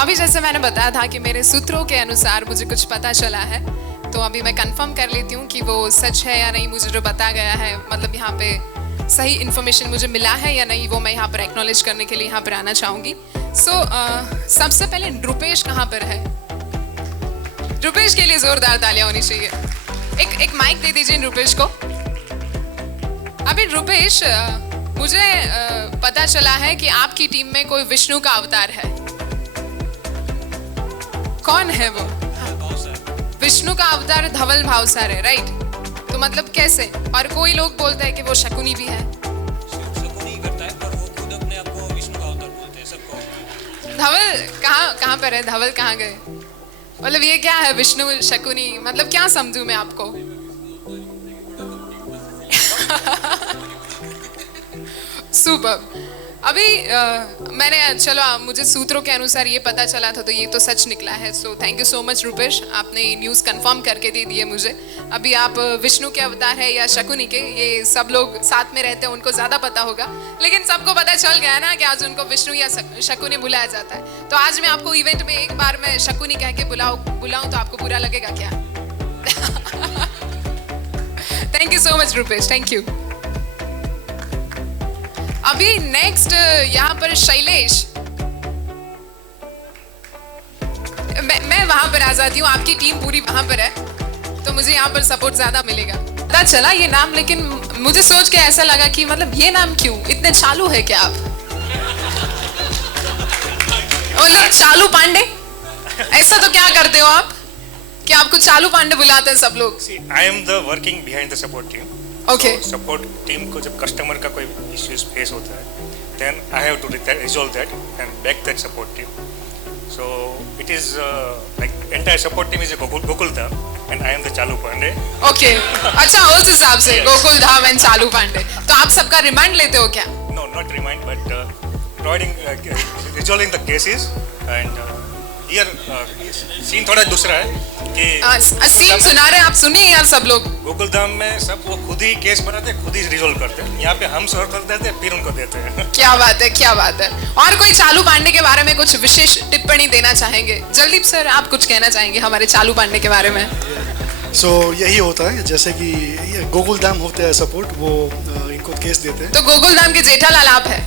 अभी जैसे मैंने बताया था कि मेरे सूत्रों के अनुसार मुझे कुछ पता चला है, तो अभी मैं कंफर्म कर लेती हूँ कि वो सच है या नहीं। मुझे जो बताया गया है, मतलब यहाँ पे सही इन्फॉर्मेशन मुझे मिला है या नहीं, वो मैं यहाँ पर एक्नॉलेज करने के लिए यहाँ पर आना चाहूँगी। सबसे पहले रुपेश कहाँ पर है? रुपेश के लिए जोरदार तालियां होनी चाहिए। एक माइक दे दीजिए रुपेश को। अभी रुपेश, मुझे पता चला है कि आपकी टीम में कोई विष्णु का अवतार है। कौन है वो? विष्णु का अवतार धवल भावसार है, राइट? तो मतलब कैसे? और कोई लोग बोलते हैं कि वो शकुनी भी है। शकुनी करता है, पर वो खुद अपने आप को विष्णु का अवतार बोलते हैं सबको। धवल कहाँ पर है? धवल कहाँ गए? मतलब ये क्या है विष्णु शकुनी, मतलब क्या समझूं मैं आपको? सुपर। अभी मैंने चलो मुझे सूत्रों के अनुसार ये पता चला था, तो ये तो सच निकला है। So thank you so much Rupesh, आपने न्यूज़ कंफर्म करके दे दी है मुझे। अभी आप विष्णु के अवतार है या शकुनी के, ये सब लोग साथ में रहते हैं, उनको ज़्यादा पता होगा, लेकिन सबको पता चल गया ना कि आज उनको विष्णु या शकुनी बुलाया जाता है। तो आज मैं आपको इवेंट में एक बार मैं शकुनी कह के बुलाऊं तो आपको बुरा लगेगा क्या? Thank you so much Rupesh, thank you. अभी नेक्स्ट यहाँ पर शैलेश, मैं वहां पर आ जाती हूँ, आपकी टीम पूरी वहां पर है, तो मुझे यहाँ पर सपोर्ट ज्यादा मिलेगा। पता चला ये नाम, लेकिन मुझे सोच के ऐसा लगा कि मतलब ये नाम क्यों, इतने चालू है क्या आप? मतलब चालू पांडे, ऐसा तो क्या करते हो आप कि आपको चालू पांडे बुलाते हैं सब लोग? I am the working behind the support team. Okay. Support team को जब कस्टमर का कोई इश्यूज फेस होता है, then I have to resolve that and back that support team. So it is like entire support team is Gokul Dham and I am the Chalu Pandey. Okay, अच्छा उस हिसाब से गोकुल धाम एंड चालू पांडे। तो आप सबका रिमांड लेते हो क्या? No, not remind, but providing resolving the cases. And here scene थोड़ा दूसरा है कि सीन सुना रहे हैं आप, सुनिए यार सब लोग। गोकुल धाम में सब वो खुद ही केस बनाते हैं, खुद ही रिजॉल्व करते हैं। यहाँ पे हम सॉल्व कर देते हैं, फिर उनको देते हैं। क्या बात है, क्या बात है। और कोई चालू पांडे के बारे में कुछ विशेष टिप्पणी देना चाहेंगे? जलदीप सर, आप कुछ कहना चाहेंगे हमारे चालू पांडे के बारे में? यही होता है, जैसे कि गोकुल धाम होते हैं सपोर्ट, वो इनको केस देते हैं। तो गोकुल धाम के जेठालाल आप है?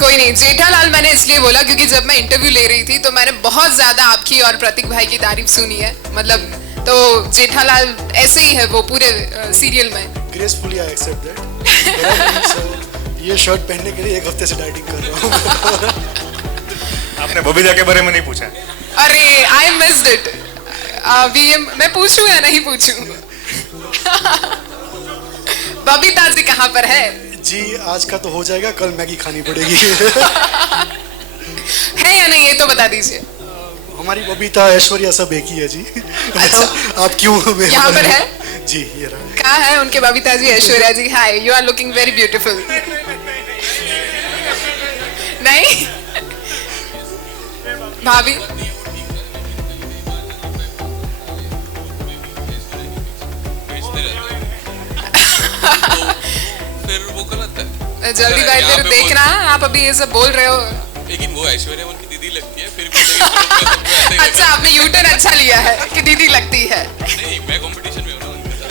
कोई नहीं, जेठालाल मैंने इसलिए बोला क्योंकि जब मैं इंटरव्यू ले रही थी तो मैंने बहुत ज्यादा आपकी और प्रतीक भाई की तारीफ सुनी है, मतलब तो जेठालाल ऐसे ही है वो पूरे सीरियल में। Gracefully I accept that. ये शर्ट पहनने के लिए एक हफ्ते से डाइटिंग कर रहा हूँ। आपने बबीता के बारे में नहीं पूछा? अरे आई मिस्ड इट। अभी मैं पूछूं या नहीं पूछूं? बबीता जी कहाँ पर है? जी आज का तो हो जाएगा, कल मैगी खानी पड़ेगी। है या नहीं ये तो बता दीजिए। हमारी बबीता ऐश्वर्या सब एक ही है जी। अच्छा। आप क्यों यहाँ पर है? जी ये रहा। कहाँ है उनके Babita ji? Aishwarya ji, hi, you are looking very beautiful. नहीं भाभी, फिर वो गलत है। जल्दी भाई फिर देखना, आप अभी ये सब बोल रहे हो। लेकिन वो ऐश्वर्या उनकी दीदी लगती है, फिर भी अच्छा, आपने यूटर्न अच्छा लिया है कि दीदी लगती है। नहीं, मैं कंपटीशन में हूं ना उनके साथ।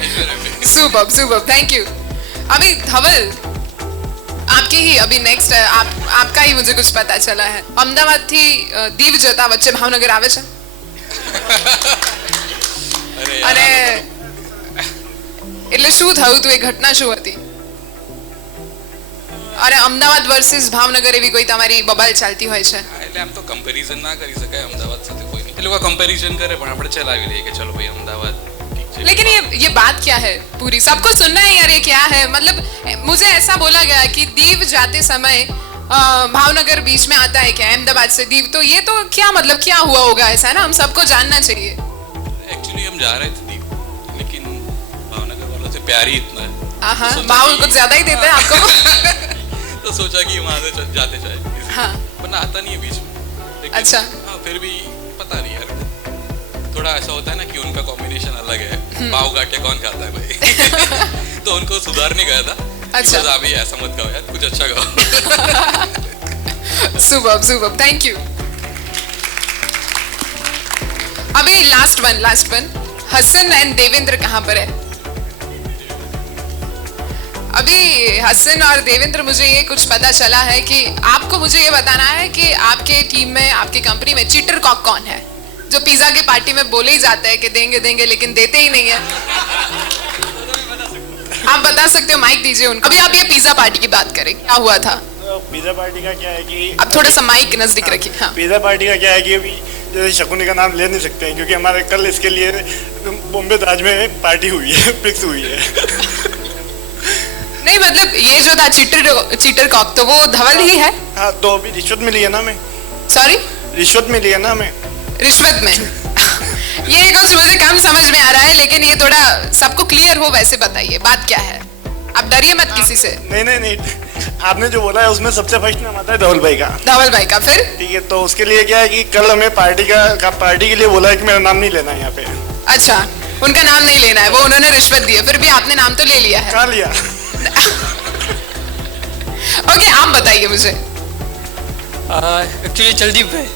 ऐश्वर्या में। Super super, thank you. अभी धवल, आपकी ही अभी नेक्स्ट आपका ही मुझे कुछ पता चला है। अहमदाबाद थी દીવ જતા વચ્ચે ભાવનગર આવે છે? અરે એટલે શું થયું તું, એ ઘટના શું હતી? અરે અમદાવાદ વર્સિસ ભાવનગર એવી કોઈ તમારી બબાલ ચાલતી હોય છે? એટલે આમ તો કમ્પેરિઝન ના કરી શકાય અમદાવાદ સાથે કોઈ નહીં. એ લોકો કમ્પેરિઝન કરે પણ આપણે ચલાવી લઈએ કે ચલો ભાઈ અમદાવાદ ठीक है। लेकिन ये बात क्या है पूरी, सबको सुनना है यार, ये क्या है? मतलब मुझे ऐसा बोला गया कि दीव जाते समय भावनगर बीच में आता है क्या, अहमदाबाद से दीव, तो ये तो क्या मतलब क्या हुआ होगा ऐसा ना, हम सबको जानना चाहिए। एक्चुअली हम जा रहे थे दीव, लेकिन भावनगर वालों से प्यार ही इतना है। हाँ, भाव कुछ ज्यादा ही देते हैं आपको। तो सोचा कि वहाँ से जाते जाए, हाँ। वरना आता नहीं है बीच में। लेकिन अच्छा। हाँ, फिर भी पता नहीं यार, थोड़ा ऐसा होता है ना कि उनका कॉम्बिनेशन अलग है। पाव गाठिया कौन खाता है भाई? तो उनको सुधारने गया था। अच्छा। अभी ऐसा मत गाओ यार, कुछ अच्छा गाओ। Super super, thank you. अभी last one, Hasan and Devendra कहाँ पर है? अभी हसन और देवेंद्र, मुझे ये कुछ पता चला है कि आपको मुझे ये बताना है कि आपके टीम में, आपकी कंपनी में चीटर कॉक कौन है, जो पिज्जा की पार्टी में बोले ही जाता है कि देंगे देंगे लेकिन देते ही नहीं है। आप बता सकते हो, माइक दीजिए उनको। अभी आप ये पिज्जा पार्टी की बात करें, क्या हुआ था? पिज्जा पार्टी का क्या है कि आप थोड़ा सा माइक नजदीक रखिए। हाँ, पिज्जा पार्टी का क्या है कि अभी जैसे शकुनी का नाम ले नहीं सकते हैं क्योंकि हमारे कल इसके लिए बॉम्बे ताज में पार्टी हुई है, फिक्स हुई है। नहीं मतलब ये जो था चीटर कॉक, तो वो धवल ही है। हाँ, तो अभी रिश्वत मिली है ना हमें। सॉरी, रिश्वत मिली है ना हमें। रिश्वत में ये कुछ मुझे कम समझ में आ रहा है, लेकिन ये थोड़ा सबको क्लियर हो वैसे बताइए, बात क्या है? आप डरिए मत किसी से। नहीं, आपने जो बोला है उसमें सबसे फर्स्ट नाम आता है धवल भाई का। धवल भाई का, फिर? ठीक है, तो उसके लिए क्या है कि कल हमें पार्टी के लिए बोला है कि मेरा नाम नहीं लेना है यहाँ पे। अच्छा, उनका नाम नहीं लेना है, वो उन्होंने रिश्वत दी है, फिर भी आपने नाम तो ले लिया है। कहाँ लिया? ओके, आप बताइए मुझे। एक्चुअली जल्दी पे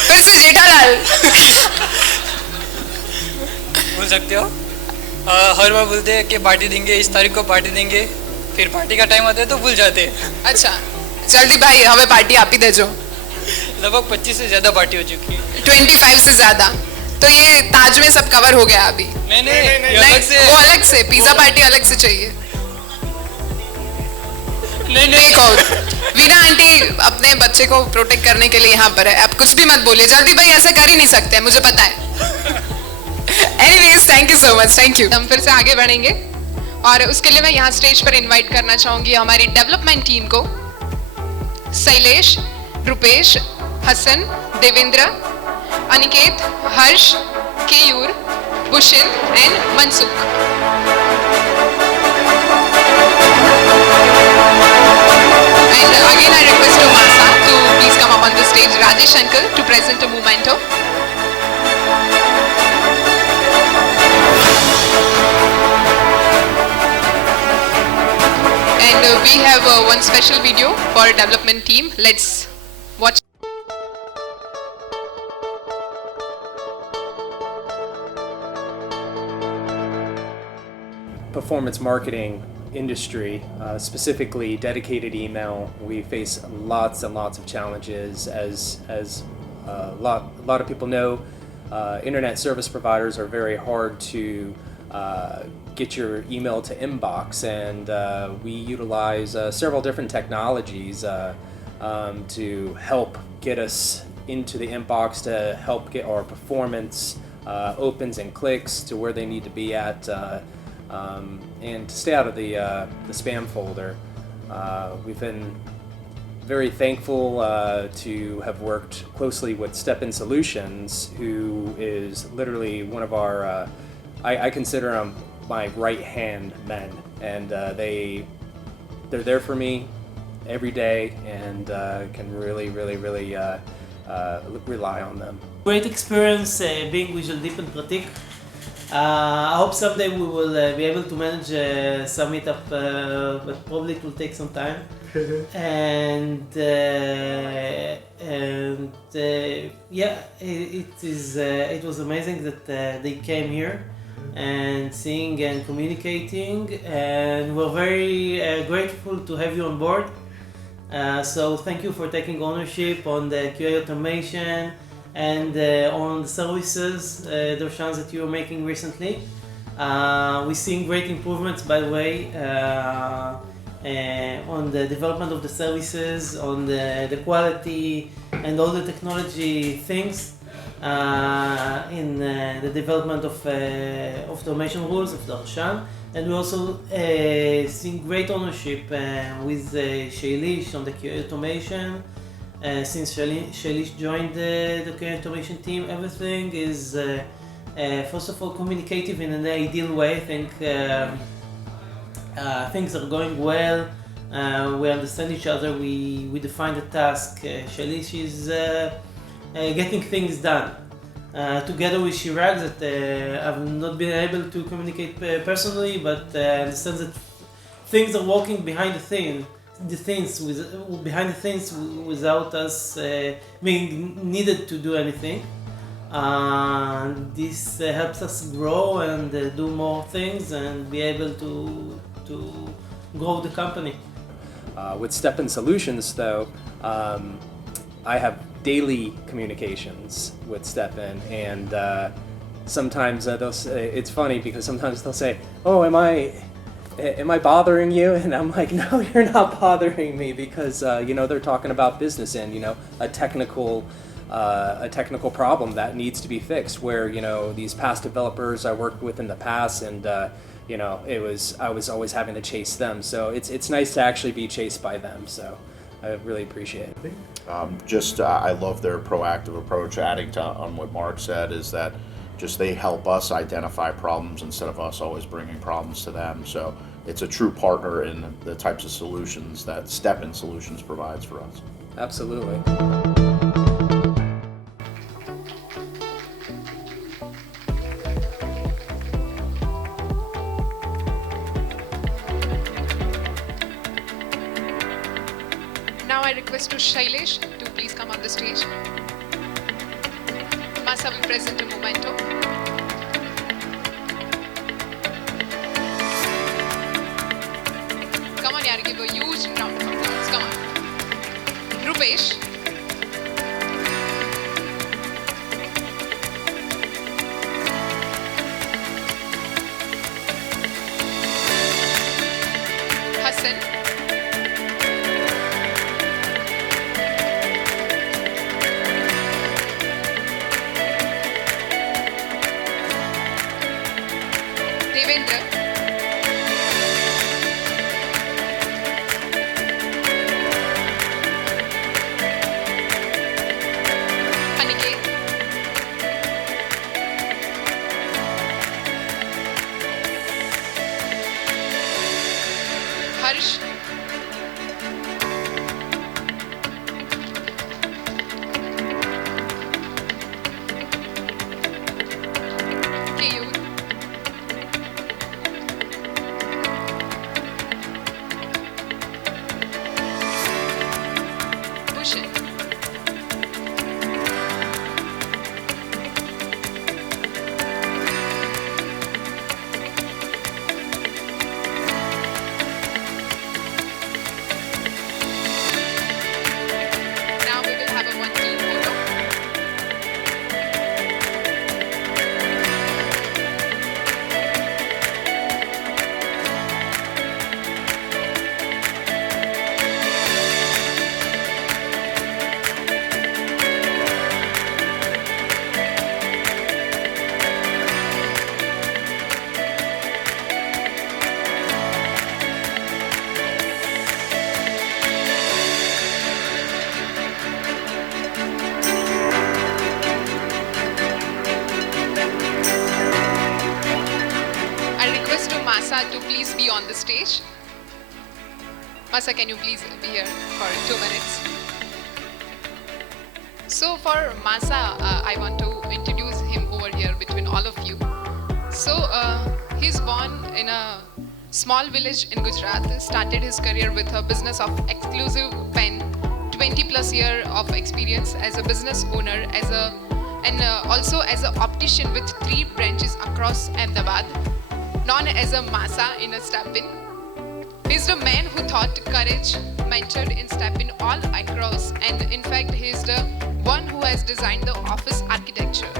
फिर से जेठालाल। बोल सकते हो। हर बार बोलते हैं कि पार्टी देंगे, इस तारीख को पार्टी देंगे, फिर पार्टी का टाइम आता है तो भूल जाते हैं। अच्छा, जल्दी भाई हमें पार्टी आप ही दे जो। लगभग 25 से ज़्यादा पार्टी हो चुकी है। 25 से ज़्यादा, तो ये ताज में सब कवर हो गया अभी? नहीं, नहीं, अलग से। वो अलग से, पिज्जा पार्टी अलग से चाहिए। नहीं, एक और, वीना आंटी अपने बच्चे को प्रोटेक्ट करने के लिए यहाँ पर है। आप कुछ भी मत बोलिए, जल्दी भाई ऐसे कर ही नहीं सकते, मुझे पता है। Anyways, thank you so much, thank you. हम फिर से आगे बढ़ेंगे और उसके लिए मैं यहाँ स्टेज पर इनवाइट करना चाहूंगी हमारी डेवलपमेंट टीम को। शैलेश, रुपेश, हसन, देवेंद्र, अनिकेत, हर्ष, केयूर, बुशिन and Mansukh. And again I request Masa to please come up on the stage, Rajesh uncle, to present a memento. And we have one special video for our development team. Let's watch. Performance marketing industry, specifically dedicated email, we face lots and lots of challenges. As a lot of people know, internet service providers are very hard to get your email to inbox, and we utilize several different technologies to help get us into the inbox, to help get our performance opens and clicks to where they need to be at, and to stay out of the spam folder. We've been very thankful to have worked closely with Step In Solutions, who is literally one of our, I consider them my right-hand men, and they're there for me every day, and can really rely on them. Great experience being with Jaldeep and Pratik. I hope someday we will be able to manage some meetup, but probably it will take some time. and yeah, it was amazing that they came here and seeing and communicating, and we're very grateful to have you on board. So thank you for taking ownership on the QA automation and on the services, Darshan, that you were making recently. We're seeing great improvements, by the way, on the development of the services, on the quality and all the technology things in the development of automation rules of Darshan. And we also seeing great ownership with Shailesh on the QA automation. Since Shailesh joined the QA automation team, everything is first of all communicative in an ideal way. I think things are going well. We understand each other. We define the task. Shailesh is getting things done. Together with Chirag, that I've not been able to communicate personally, but understand that things are working behind the the things behind the things without us being needed to do anything. This helps us grow and do more things and be able to grow the company. With Step-In Solutions, though, I have daily communications with Step-In, and sometimes they'll say, it's funny because sometimes they'll say, "Oh, am I bothering you?" And I'm like, "No, you're not bothering me," because they're talking about business and a technical problem that needs to be fixed. Where these past developers I worked with in the past, and I was always having to chase them. So it's nice to actually be chased by them. So I really appreciate it. I love their proactive approach. Adding on what Mark said is that just they help us identify problems instead of us always bringing problems to them. So it's a true partner in the types of solutions that Step-In Solutions provides for us. Absolutely. Now I request to Shailesh to please come on the stage. Masa will present a memento. Come on, yaar, give a huge round of applause. Come on. Rupesh. Hassan. Devendra. Aniket. Harsh. Keyur. Bhushan. Now we will have a one team photo. I request to Masa to please be on the stage. Masa, can you please be here for 2 minutes? So for Masa, I want to introduce him over here between all of you. So he's born in a small village in Gujarat, started his career with a business of exclusive pen, 20 plus year of experience as a business owner, and also as an optician with 3 branches across Ahmedabad, known as a Masa in a Step-In. He's the man who taught courage, mentored in Step-In all across, and in fact he's the one who has designed the office architecture.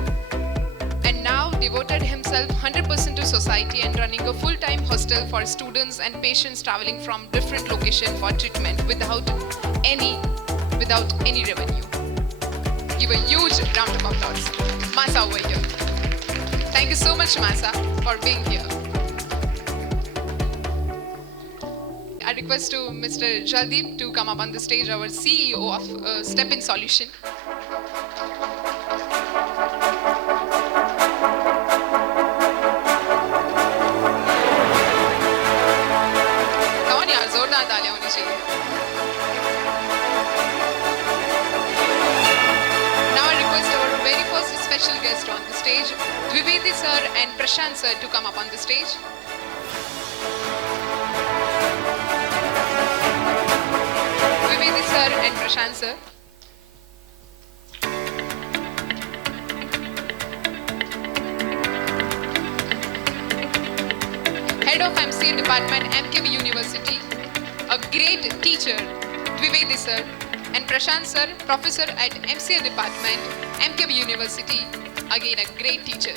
And now devoted himself 100% to society and running a full-time hostel for students and patients traveling from different locations for treatment without any revenue. Give a huge round of applause. Masa over here. Thank you so much, Masa, for being here. I request to Mr. Jaldeep to come up on the stage, our CEO of Step-In Solution. Come on, yaar, जोरदार तालियां होनी चाहिए. Now I request our very first special guest on the stage, Dwivedi sir and Prashant sir, to come up on the stage. and Prashant sir. Head of MCA Department, MKB University, a great teacher, Dwivedi sir, and Prashant sir, Professor at MCA Department, MKB University, again a great teacher.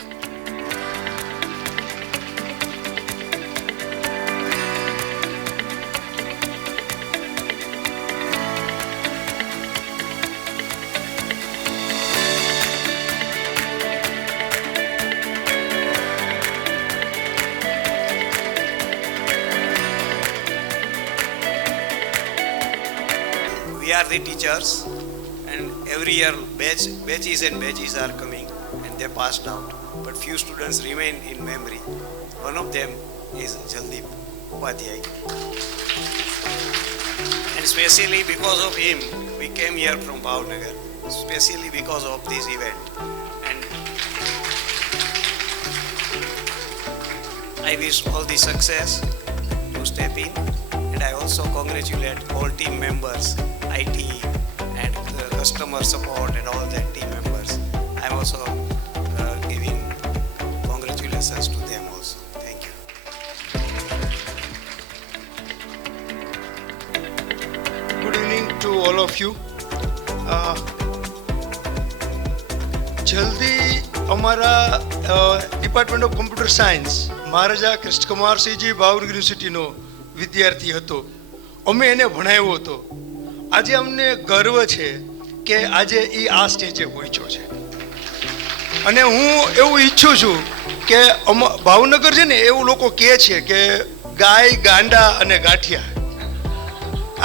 We are the teachers, and every year batches and batches are coming and they passed out. But few students remain in memory. One of them is Jaldeep Upadhyay. And especially because of him, we came here from Bhavnagar, especially because of this event. And I wish all the success to step in. And I also congratulate all team members, IT and customer support and all that team members. I'm also giving congratulations to them also. Thank you. Good evening to all of you. જલ્દી અમારા department of computer science મહારાજા કૃષ્ણકુમાર સિંહજી ભાવનગર યુનિવર્સિટીનો વિદ્યાર્થી હતો. અમે એને ભણાવ્યો હતો. આજે અમને ગર્વ છે કે આજે એ આ સ્ટેજે પહોંચ્યો છે. અને હું એવું ઈચ્છું છું કે ભાવનગર છે ને એવું લોકો કહે છે કે ગાય ગાંડા અને ગાંઠિયા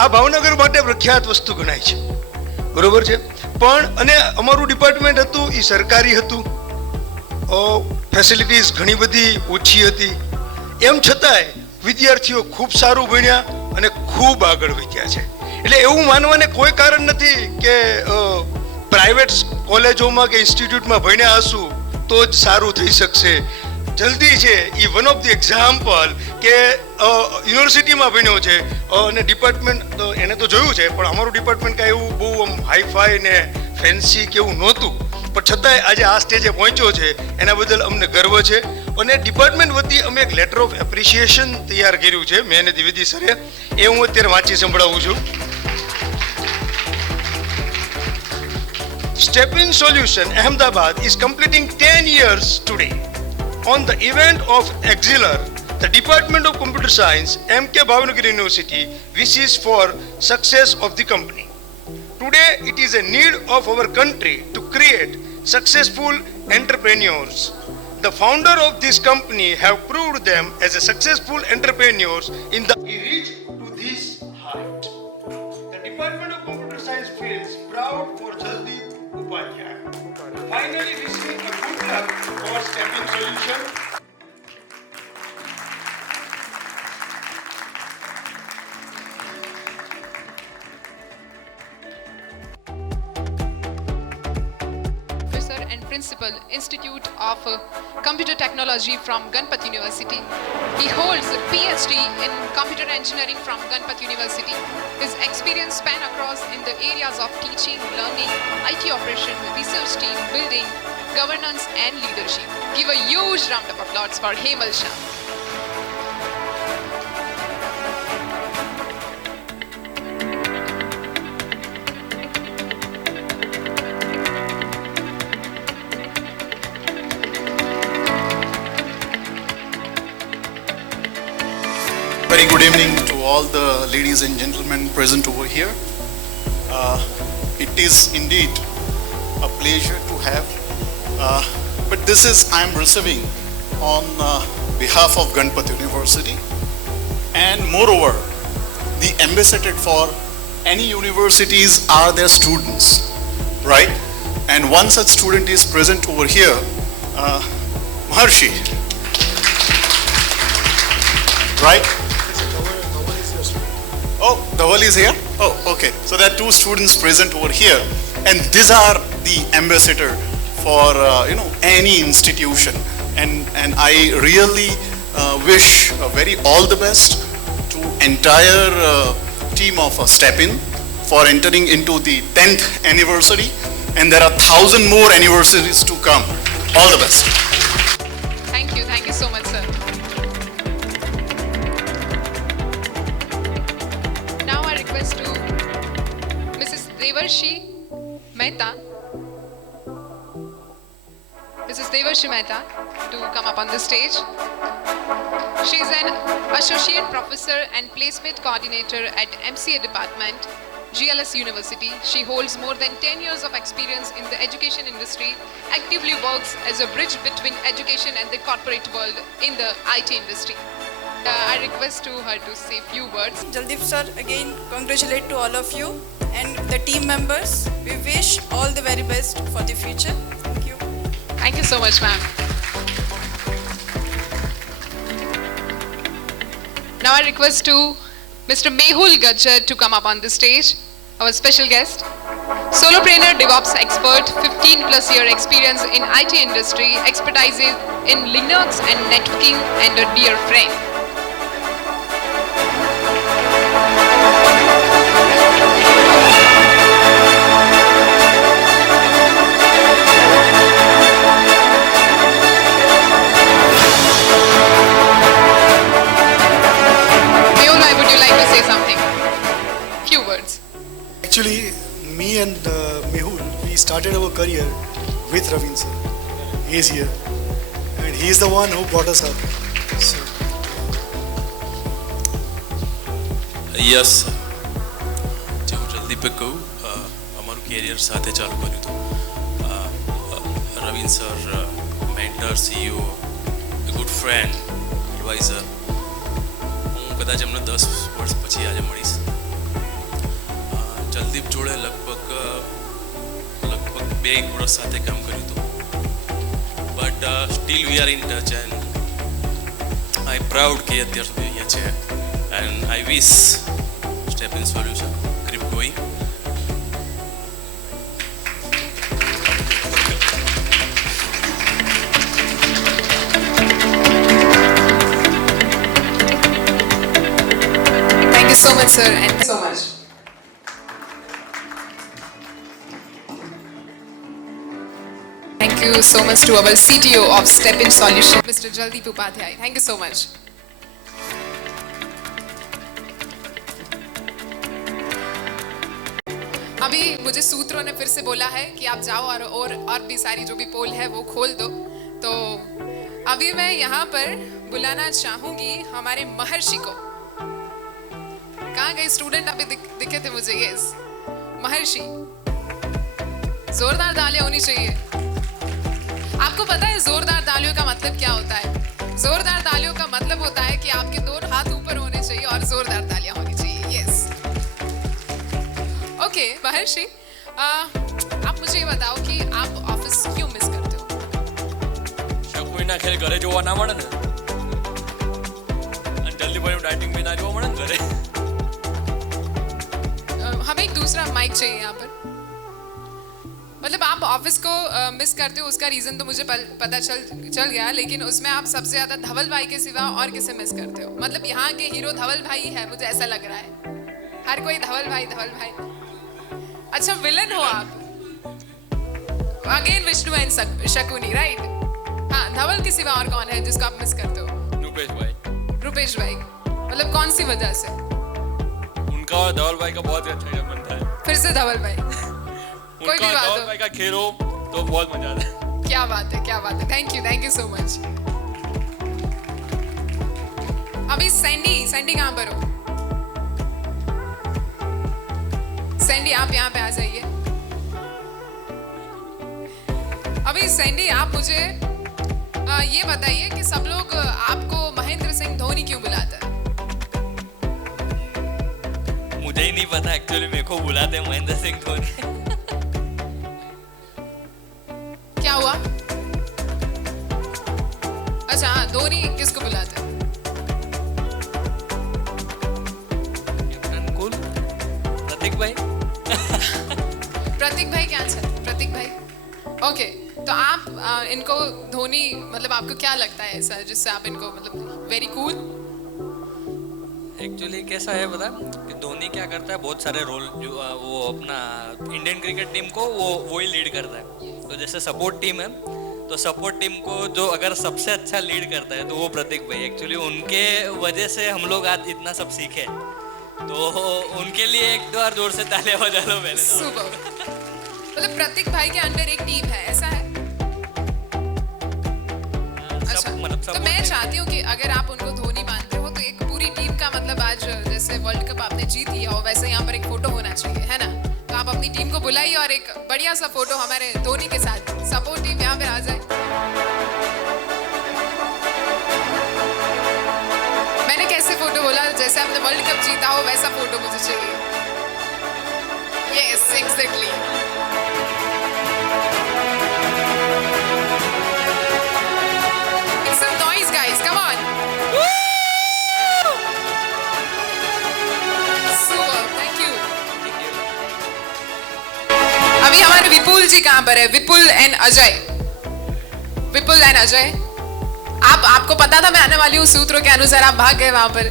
આ ભાવનગર માટે પ્રખ્યાત વસ્તુ ગણાય છે. બરોબર છે. પણ અને અમારું ડિપાર્ટમેન્ટ હતું એ સરકારી હતું. ફેસિલિટીઝ ઘણી બધી ઓછી હતી. એમ છતાંય વિદ્યાર્થીઓ ખૂબ સારું ભણ્યા અને ખૂબ આગળ વધ્યા છે. એટલે એવું માનવાને કોઈ કારણ નથી કે પ્રાઇવેટ કોલેજોમાં કે ઇન્સ્ટિટ્યૂટમાં ભણ્યા હશું તો જ સારું થઈ શકશે. જલ્દી છે એ વન ઓફ ધી એક્ઝામ્પલ કે યુનિવર્સિટીમાં ભણ્યો છે અને ડિપાર્ટમેન્ટ એને તો જોયું છે પણ અમારું ડિપાર્ટમેન્ટ કાંઈ એવું બહુ આમ હાઈફાઈ ને ફેન્સી કે એવું નહોતું. પણ છતાંય આજે આ સ્ટેજે પહોંચ્યો છે એના બદલ અમને ગર્વ છે. અને ડિપાર્ટમેન્ટ વતી અમે એક લેટર ઓફ એપ્રિશિએશન તૈયાર કર્યું છે મેં અને દ્વિવેદી સરે. એ હું અત્યારે વાંચી સંભળાવું છું. Step-in Solution Ahmedabad is completing 10 years today. On the event of Auxiliar, the Department of Computer Science, MK Bhavnagar University, wishes for success of the company. Today, it is a need of our country to create successful entrepreneurs. The founder of this company have proved them as a successful entrepreneurs in the reach to this height. The Department of Computer Science feels proud for Jaldeep Upadhyay. Finally, wishing a good luck for Step-in Solution. Professor and Principal, Institute of Computer Technology from Ganpat University. He holds a PhD in Computer Engineering from Ganpat University. His experience span across in the areas of teaching, learning, IT operation, research team, building, governance and leadership. Give a huge round of applause for Hemal Shah. Very good evening to all the ladies and gentlemen present over here. It is indeed a pleasure to have, but this is I am receiving on behalf of Ganpat University, and moreover, the ambassador for any universities are their students, right? And one such student is present over here, Maharshi, right? Oh, Dhaval is here? Oh, okay. So there are two students present over here, and these are the ambassador for any institution, and I really wish very all the best to entire team of Step-in, for entering into the 10th anniversary, and there are 1,000 more anniversaries to come. All the best. Thank you so much, sir. Now I request to Mrs. Devarshi Mehta. Mrs. Devarshi Mehta to come up on the stage. She is an associate professor and placement coordinator at MCA department, GLS University. She holds more than 10 years of experience in the education industry, actively works as a bridge between education and the corporate world in the IT industry. I request to her to say few words. Jaldeep sir, again congratulate to all of you and the team members. We wish all the very best for the future. Thank you. Thank you so much, ma'am. Now I request to Mr. Mehul Gajjar to come up on the stage, our special guest. Solopreneur, DevOps expert, 15 plus year experience in IT industry, expertise in Linux and networking, and a dear friend. Actually, me and Mehul, we started our career with Ravin sir. He is here, and he is the one who brought us up. So. Yes, जो जल्दी पे कहूँ हमारे career साथे चालू करूँ तो Raveen sir mentor CEO good friend advisor હું કદાચ એમને 10 વર્ષ પછી આજે મળીશ જલદીપ જોડે લગભગ 2 વર્ષ સાથે કામ કર્યું હતું but still we are in touch and I proud કે અત્યાર સુધી અહીંયા છે and I wish step in solution keep going Thank you so much, sir, and so much. Thank you so much to our CTO of Step In Solution, Mr. Jaldeep Upadhyay. Thank you so much. अभी मुझे सूत्रों ने फिर से बोला है कि आप जाओ और भी सारी जो भी पोल है वो खोल दो। तो अभी मैं यहाँ पर बुलाना चाहूंगी हमारे महर्षि को। कहाँ गए स्टूडेंट? अभी दिखे थे मुझे। यस, महर्षि, जोरदार तालियां होनी चाहिए। आपको पता है जोरदार तालियों का मतलब क्या होता है? जोरदार तालियों का मतलब होता है कि आपके दोनों हाथ ऊपर होने चाहिए और जोरदार तालियां होनी चाहिए। यस, ओके महर्षि, आप मुझे ये बताओ कि आप ऑफिस क्यों मिस करते हो? कोई ना खेल घरे જોવા ના મળે ને અને જલ્દી ભાઈ ડાઇટિંગ भी ना જોવા મળે ને ઘરે। हमें एक दूसरा माइक चाहिए यहाँ पर। मतलब आप ऑफिस को मिस करते हो, उसका रीजन तो मुझे पता चल गया, लेकिन उसमें आप सबसे ज्यादा धवल भाई के सिवा और किसे मिस करते हो? मतलब यहाँ के हीरो धवल भाई है, मुझे ऐसा लग रहा है। हर कोई धवल भाई। अच्छा, विलन हो आप? Again Vishnu and Shakuni, right? हाँ, धवल के सिवा और कौन है जिसको आप मिस करते हो? रुपेश भाई। मतलब कौन सी वजह से? उनका और धवल भाई का बहुत ही अच्छा बनता है। फिर से धवल भाई। कोई भी बात हो, धवल भाई का खेल हो तो बहुत मजा आता है। क्या बात है। Thank you so much. अभी सैंडी कहाँ पर हो? सैंडी, आप यहाँ पे आ जाइए। अभी सैंडी, आप मुझे ये बताइए कि सब लोग आपको महेंद्र सिंह धोनी क्यों बुलाते हैं? मुझे ही नहीं पता, एक्चुअली मेरे को बुलाते हैं महेंद्र सिंह धोनी। क्या हुआ? अच्छा हाँ, धोनी किसको बुलाते हैं? प्रतीक भाई। प्रतीक भाई क्या है? प्रतीक भाई, ओके। तो आप इनको धोनी, मतलब आपको क्या लगता है ऐसा जिससे आप इनको, मतलब वेरी कूल? एक्चुअली कैसा है पता कि धोनी क्या करता है, बहुत सारे रोल जो वो अपना इंडियन क्रिकेट टीम को वो ही लीड करता है। तो जैसे सपोर्ट टीम है, तो सपोर्ट टीम को जो अगर सबसे अच्छा लीड करता है तो वो प्रतीक भाई। एक्चुअली उनके वजह से हम लोग आज इतना सब सीखे, तो उनके लिए एक बार जोर से तालियां बजा लो पहले। सुपर। मतलब प्रतीक भाई के अंडर एक टीम है, ऐसा है? अच्छा, तो मैं चाहती हूँ कि अगर आप उनको धोनी मानते हो तो एक पूरी टीम का मतलब आज जैसे वर्ल्ड कप आपने जीत लिया हो वैसे यहाँ पर एक फोटो होना चाहिए, है ना? तो आप अपनी टीम को बुलाइए और एक बढ़िया सा फोटो हमारे धोनी के साथ, सपोर्ट टीम यहाँ पे आ जाए। मैंने कैसे फोटो बोला? जैसे आपने वर्ल्ड कप जीता हो वैसा फोटो मुझे चाहिए। Yes, exactly. Make some noise, guys. Come on. Super. Thank you. अभी हमारे विपुल जी कहाँ पर है? विपुल एंड अजय। विपुल एंड अजय, आपको पता था मैं आने वाली हूँ, सूत्रों के अनुसार आप भाग गए वहां पर।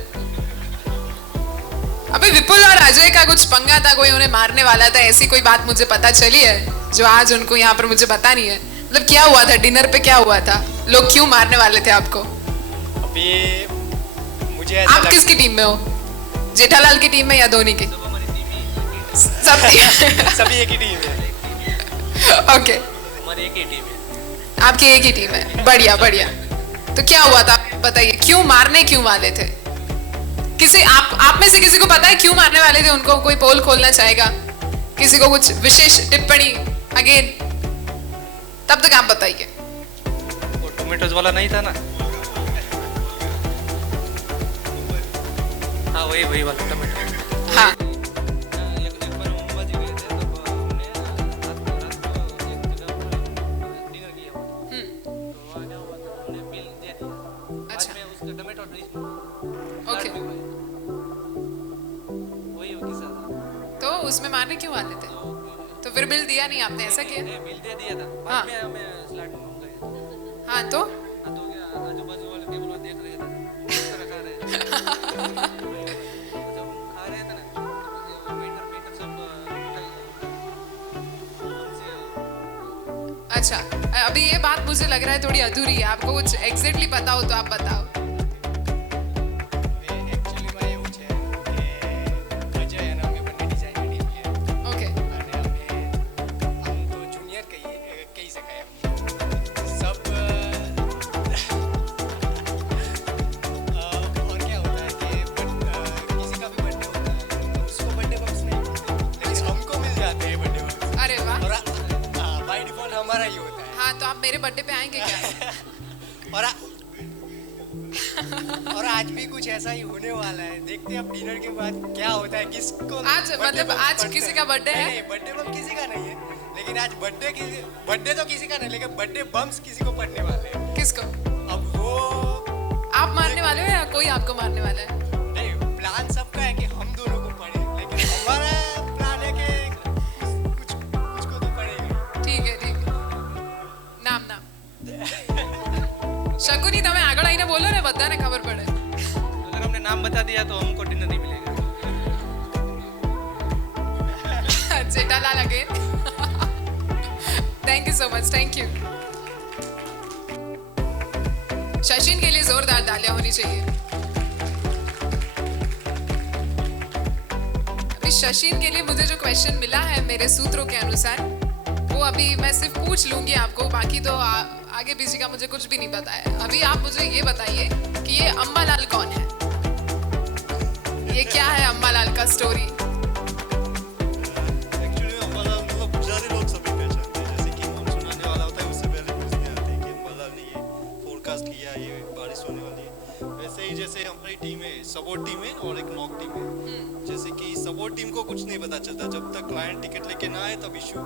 अबे विपुल और अजय का कुछ पंगा था, कोई उन्हें मारने वाला था, ऐसी कोई बात मुझे पता चली है जो आज उनको यहाँ पर मुझे बतानी है। मतलब क्या हुआ था डिनर पे, क्या हुआ था? लोग क्यों मारने वाले थे आपको? अभी मुझे आप किसकी टीम में हो? जेठालाल की टीम में या धोनी की? सभी एक ही टीम है। ओके, हमारी एक ही टीम है। आपकी एक ही टीम है, बढ़िया बढ़िया। तो क्या हुआ था बताइए, क्यों मारने क्यों वाले थे? किसी आप में से किसी को पता है क्यों मारने वाले थे उनको? कोई पोल खोलना चाहेगा? किसी को कुछ विशेष टिप्पणी? अगेन तब तक आप बताइए। वो टोमेटोज वाला नहीं था ना? हाँ वही वाला टोमेटो। हाँ ओके, तो उसमें मारने क्यों वाले थे? तो फिर बिल दिया नहीं आपने, ऐसा किया? बिल दे दिया था। हाँ बाद में हमें स्लैट में घूम गए। हाँ तो क्या आजू-बाजू वाले टेबल पर देख रहे थे, खा रहे थे। जब खा रहे थे ना, वेटर सब अच्छा, अभी ये बात मुझे लग रहा है थोड़ी अधूरी है। आपको कुछ एग्जैक्टली पता हो तो आप बताओ। हाँ, तो आप मेरे बर्थडे पे आएंगे क्या? और आज भी कुछ ऐसा ही होने वाला है। देखते हैं अब डिनर के बाद क्या होता है, किसको आज मतलब आज किसी का बर्थडे है? नहीं, बर्थडे बम किसी का नहीं है, लेकिन आज बर्थडे तो किसी का नहीं, लेकिन बर्थडे बम्स किसी को पड़ने वाले हैं। किसको? अब वो आप मारने वाले हो या कोई आपको मारने वाला है? नहीं, प्लान सबका है कि हम दोनों को पड़े, लेकिन हमारा प्लान है कि कुछ को तो पड़ेगा। ठीक है, ठीक है। नाम शकुनी તમે આગળ આવીને બોલો ને, બધાને ખબર પડે। अगर हमने नाम बता दिया तो हमको डिनर नहीं मिलेगा। Jethalal again. Thank you so much, thank you. शशिन के लिए जोरदार तालियां होनी चाहिए। अभी शशिन के लिए मुझे जो क्वेश्चन मिला है मेरे सूत्रों के अनुसार, वो अभी मैं सिर्फ पूछ लूंगी आपको, बाकी तो आगे पीछे का मुझे कुछ भी नहीं पता है। अभी आप मुझे ये बताइए कि ये अम्बालाल कौन है? ये क्या है अम्बालाल का स्टोरी? एक्चुअली अम्बालाल मतलब गुजराती लोग सभी पहचानते हैं, जैसे कि हम सुनाने वाला होता है उससे पहले पूछते आते हैं कि अम्बालाल ने ये फोरकास्ट किया, ये बारिश होने वाली है। वैसे ही जैसे हमारी टीम है, सपोर्ट टीम है और एक नॉक टीम है। जैसे कि सपोर्ट टीम को कुछ नहीं पता चलता जब तक क्लाइंट टिकट लेके ना आए, तब इशू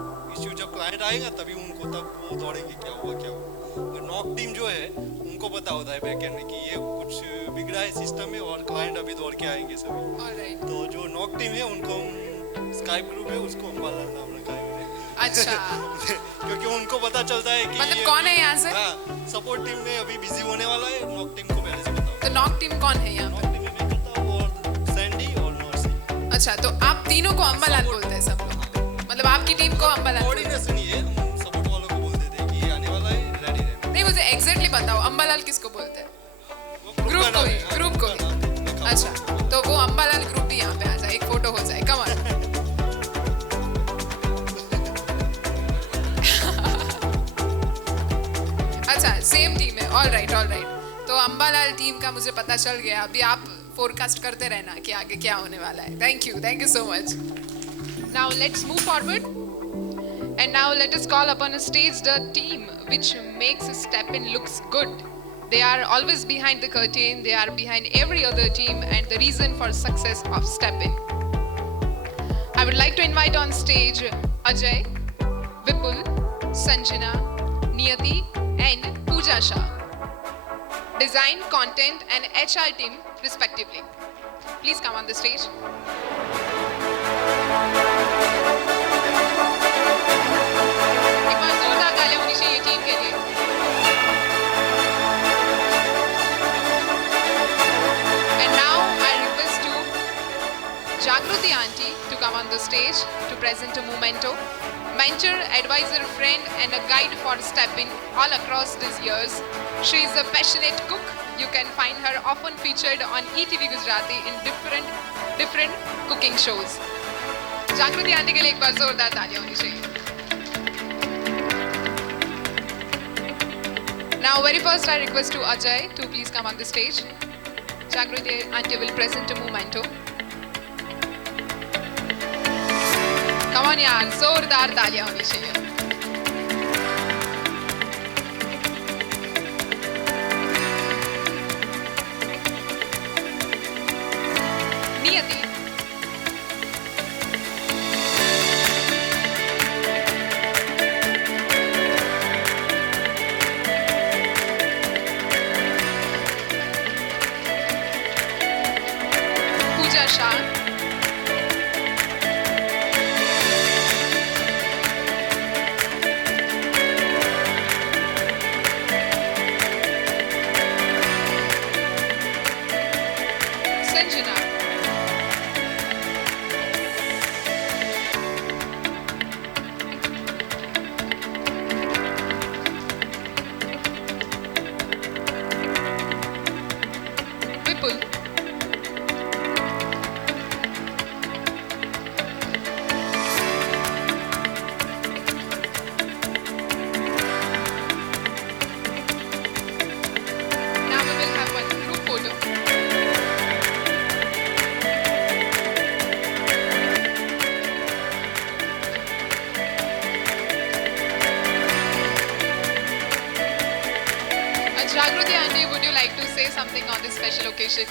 जब क्लाइंट आएगा तभी उनको तब वो दौड़ेंगे क्या हुआ। नॉक टीम जो है उनको पता होता है बैकएंड में कि ये कुछ बिगड़ा है सिस्टम में और क्लाइंट अभी दौड़ के आएंगे सभी। तो जो नॉक टीम है उनको स्काइप ग्रुप है उसको अम्बालाल नाम रखा है मैंने। अच्छा। क्योंकि उनको पता चलता है कि मतलब कौन है यहाँ से? हाँ, सपोर्ट टीम में अभी बिजी होने वाला है, नॉक टीम को पहले से पता होता है। तो नॉक टीम कौन है यहाँ पे? नॉक टीम में मैं करता हूँ और अच्छा, तो आप तीनों को अम्बालाल बोलते हैं सब लोग, मतलब आपकी टीम को अम्बालाल बोलते हैं। कोऑर्डिनेशन ये हम सपोर्ट वालों को बोल देते हैं कि ये आने वाला है, रेडी रहना। नहीं, मुझे एग्जैक्टली बताओ अम्बालाल किसको बोलते हैं? ग्रुप को ही। अच्छा, तो वो अम्बालाल ग्रुप भी यहाँ पे आ जाए, एक फोटो हो जाए, कम ऑन। अच्छा, सेम टीम है, ऑल राइट। तो अम्बालाल टीम का मुझे पता चल गया, अभी आप फोरकास्ट करते रहना कि आगे क्या होने वाला है। Thank you so much. Now let's move forward and now let us call upon a stage the team which makes Step In looks good. They are always behind the curtain, they are behind every other team and the reason for success of Step In. I would like to invite on stage Ajay, Vipul, Sanjana, Niyati and Pooja Shah. Design, content and HR team respectively. Please come on the stage. एक बार जोरदार तालियां होनी चाहिए team के लिए। And now I request to Jagruti auntie to come on the stage to present a memento. Mentor, advisor, friend and a guide for Step In all across these years. She is a passionate cook. You can find her often featured on ETV Gujarati in different cooking shows. जागृति aunty के लिए एक बार जोरदार तालियां होनी चाहिए। Now very first I request to Ajay to please come on the stage. Jagruti aunty will present a memento. Come on यार, जोरदार तालियां होनी चाहिए। नियति, पूजा Shah, Sanjana, Vipul, now we will have one group photo. Jagruti aunty, would you like to say something on this special occasion?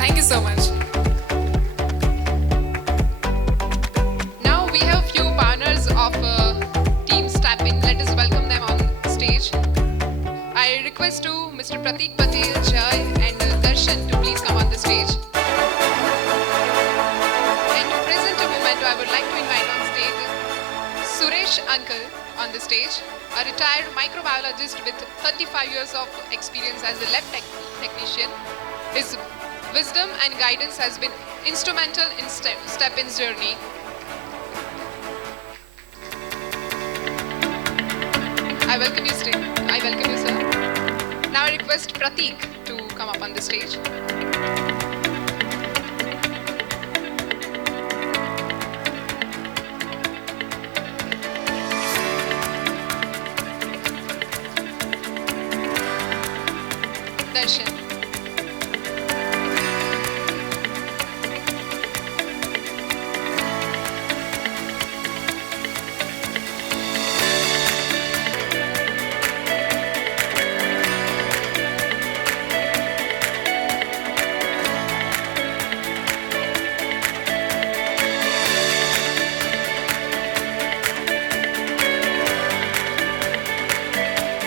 Thank you so much. Now we have few partners of Team Step In. Let us welcome them on stage. I request to Mr. Pratik Patel, Jai and Darshan to please come on the stage. And to present a moment, I would like to invite on stage Suresh Uncle on the stage, a retired microbiologist with 35 years of experience as a lab technician. His wisdom and guidance has been instrumental in Step In's journey. I welcome you, sir. Now I request Pratik to come up on the stage. Darshan.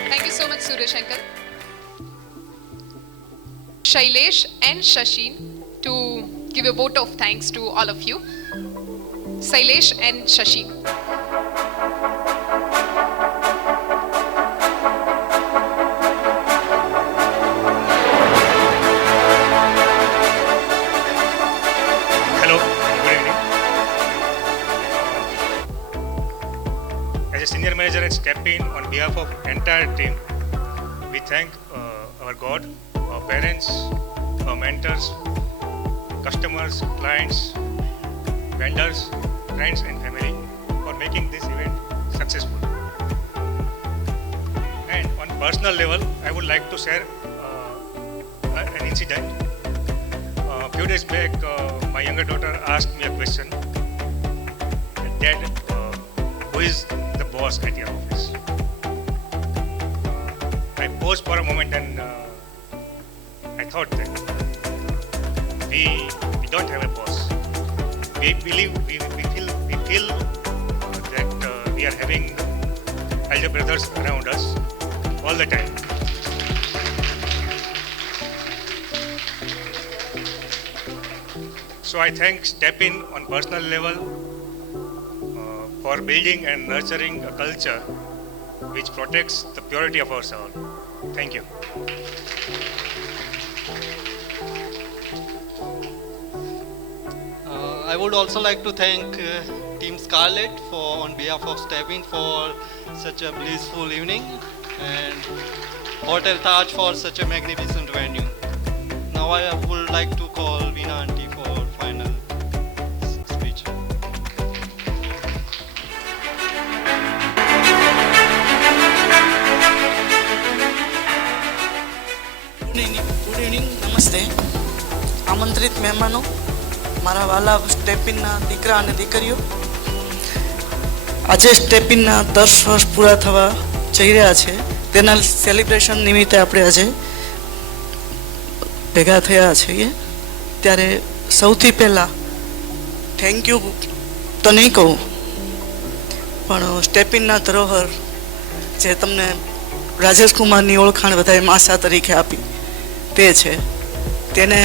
Thank you so much, Suresh Uncle. Shailesh and Shashin to give a vote of thanks to all of you. Shailesh and Shashin. Hello, good evening. As a senior manager at Stepin, on behalf of entire team, we thank our God, our parents, our mentors, customers, clients, vendors, friends and family for making this event successful. And on personal level, I would like to share an incident. A few days back, my younger daughter asked me a question. Dad, who is the boss at your office? I paused for a moment and I thought that we don't have a boss. We feel that we are having elder brothers around us all the time. So I thank Stepin on personal level for building and nurturing a culture which protects the purity of our soul. Thank you. I would also like to thank Team Scarlet for, on behalf of Stepin, for such a blissful evening, and Hotel Taj for such a magnificent venue. Now I would like to call Veena Aunty for final speech. Good evening, નમસ્તે. આમંત્રિત મહેમાનો, મારા વાલા સ્ટેપિનના દીકરા અને દીકરીઓ, આજે સ્ટેપિનના 10 વર્ષ પૂરા થવા જઈ રહ્યા છે. તેના સેલિબ્રેશન નિમિત્તે આપણે આજે ભેગા થયા છીએ. ત્યારે સૌથી પહેલાં થેન્ક યુ તો નહીં કહું, પણ સ્ટેપિનના ધરોહર જે તમને રાજેશ કુમારની ઓળખાણ બધાએ માસા તરીકે આપી તે છે. તેને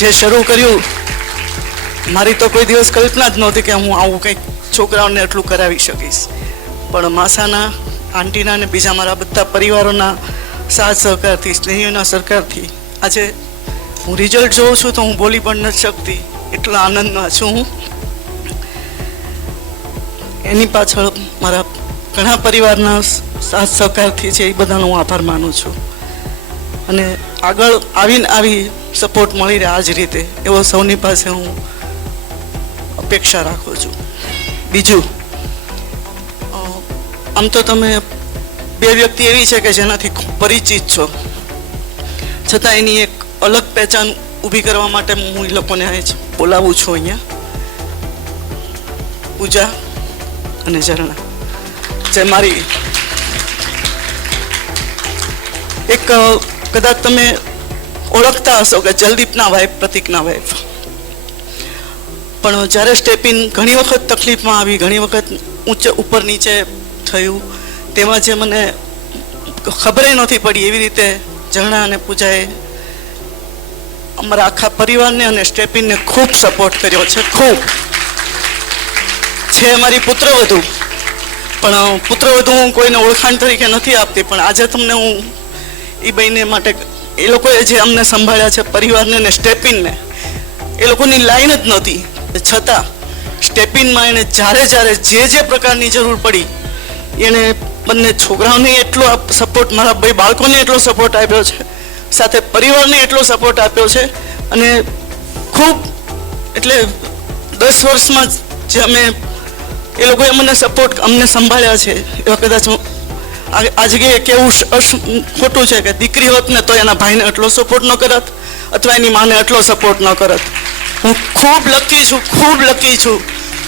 જે શરૂ કર્યું, મારી તો કોઈ દિવસ કલ્પના જ નહોતી કે હું આવું કંઈક છોકરાઓને એટલું કરાવી શકીશ, પણ માસાના, આંટીના અને બીજા મારા બધા પરિવારોના સાથ સહકારથી, સ્નેહીઓના સરકારથી આજે હું રિઝલ્ટ જોઉં છું તો હું બોલી પણ નથી શકતી, એટલા આનંદમાં છું હું. એની પાછળ મારા ઘણા પરિવારના સાથ સહકારથી છે, એ બધાનો હું આભાર માનું છું. અને આગળ આવીને આવી સપોર્ટ મળી રહે આ જ રીતે, એવો સૌની પાસે હું અપેક્ષા રાખું છું. બીજું, આમ તો તમે બે વ્યક્તિ એવી છે કે જેનાથી ખૂબ પરિચિત છો, છતાં એની એક અલગ પહેચાન ઊભી કરવા માટે હું એ લોકોને બોલાવું છું અહીંયા. પૂજા અને ઝરણા, જે મારી એક કદાચ તમે ઓળખતા હશો કે જલદીપના વાઇફ, પ્રતિકના વાઇફ. પણ જ્યારે સ્ટેપિન ઘણી વખત તકલીફમાં આવી, ઘણી વખત ઉપર નીચે થયું, તેમાં જે મને ખબર નહોતી પડી, એવી રીતે ઝરણા અને પૂજાએ અમારા આખા પરિવારને અને સ્ટેપિનને ખૂબ સપોર્ટ કર્યો છે. ખૂબ છે અમારી પુત્રવધુ, પણ પુત્રવધુ હું કોઈને ઓળખાણ તરીકે નથી આપતી, પણ આજે તમને હું એ બહેને માટે, એ લોકોએ જે અમને સંભાળ્યા છે પરિવારને ને સ્ટેપિનને, એ લોકોની લાઈન જ નહોતી, છતાં સ્ટેપિનમાં એને જ્યારે જે પ્રકારની જરૂર પડી એને બંને છોકરાઓને એટલો સપોર્ટ, મારા બે બાળકોને એટલો સપોર્ટ આપ્યો છે, સાથે પરિવારને એટલો સપોર્ટ આપ્યો છે. અને ખૂબ એટલે 10 વર્ષમાં જે અમે એ લોકોએ મને સપોર્ટ, અમને સંભાળ્યા છે, એવા કદાચ આ જગ્યાએ કેવું ખોટું છે કે દીકરી હોત ને તો એના ભાઈને એટલો સપોર્ટ ન કરત, અથવા એની માને એટલો સપોર્ટ ન કરત. હું ખૂબ લકી છું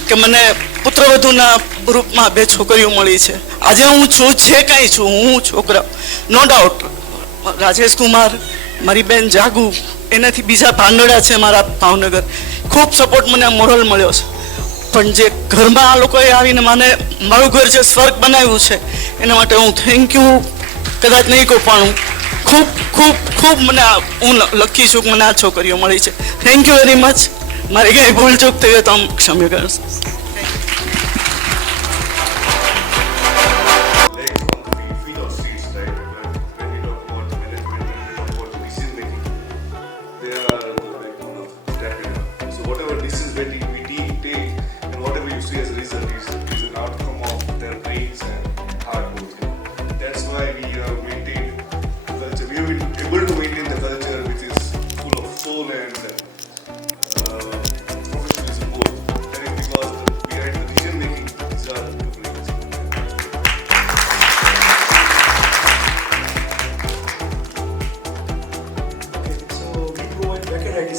કે મને પુત્રવધુના રૂપમાં બે છોકરીઓ મળી છે. આજે હું છું જે કાંઈ છું, હું છોકરા, નો ડાઉટ રાજેશ કુમાર, મારી બેન જાગુ, એનાથી બીજા ભાંડડા છે મારા ભાવનગર, ખૂબ સપોર્ટ મને મોરલ મળ્યો છે. પણ જે ઘરમાં આ લોકોએ આવીને મને મારું ઘર જે સ્વર્ગ બનાવ્યું છે, એના માટે હું થેન્ક યુ કદાચ નહીં કહું, પણ ખૂબ ખૂબ ખૂબ મને હું લકી છું કે મને આ છોકરીઓ મળી છે. Thank you very much. મારી કંઈ ભૂલચૂક થઈ હોય તો આમ ક્ષમ્ય કરશો.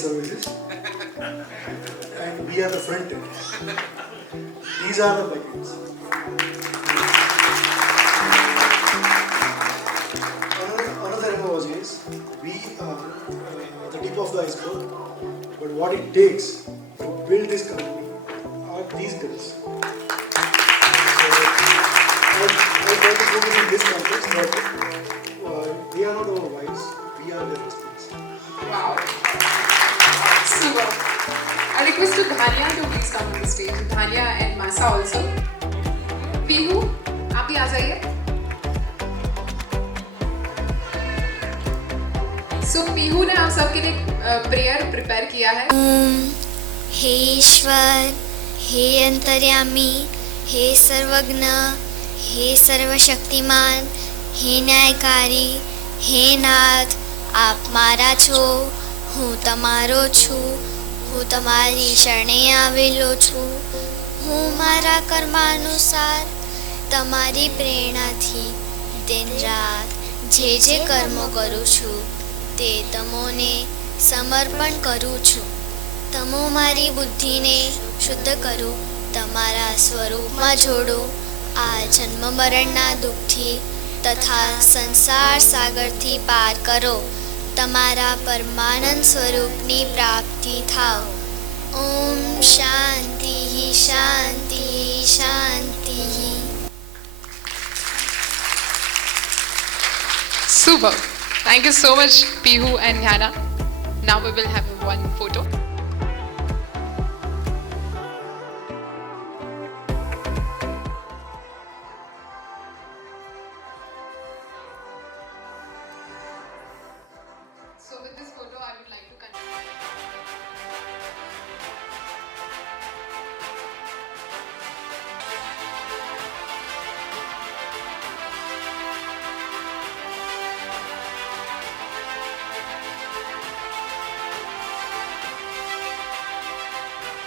Services and we are the front end. These are the backends. Another analogy is we are the tip of the iceberg, but what it takes to build this company are these girls. So I try to put it in this context that they are not our wives, we are their husbands. Wow. Super. I request to Dhania to please come on the stage. Dhania and Masa also. Pihu, आप भी आ जाइए. So Pihu ने आप सबके लिए prayer prepare किया है. हे ईश्वर, हे अंतर्यामी, हे सर्वज्ञ, हे सर्वशक्तिमान, हे न्यायकारी, हे नाथ, आप मारा છો, હું તમારો છું, હું તમારી શરણે આવેલો છું. હું મારા કર્માનુસાર તમારી પ્રેરણાથી દિન રાત જે જે કર્મો કરું છું તે તમોને સમર્પણ કરું છું. તમો મારી બુદ્ધિને શુદ્ધ કરો, તમારા સ્વરૂપમાં જોડો. આ જન્મ મરણના દુઃખથી તથા સંસાર સાગરથી પાર કરો. તમારા પરમાનંદ સ્વરૂપની પ્રાપ્તિ થાવ. ઓમ શાંતિ શાંતિ શાંતિ. Super. Thank you so much, Pihu and Yana. Now we will have one photo.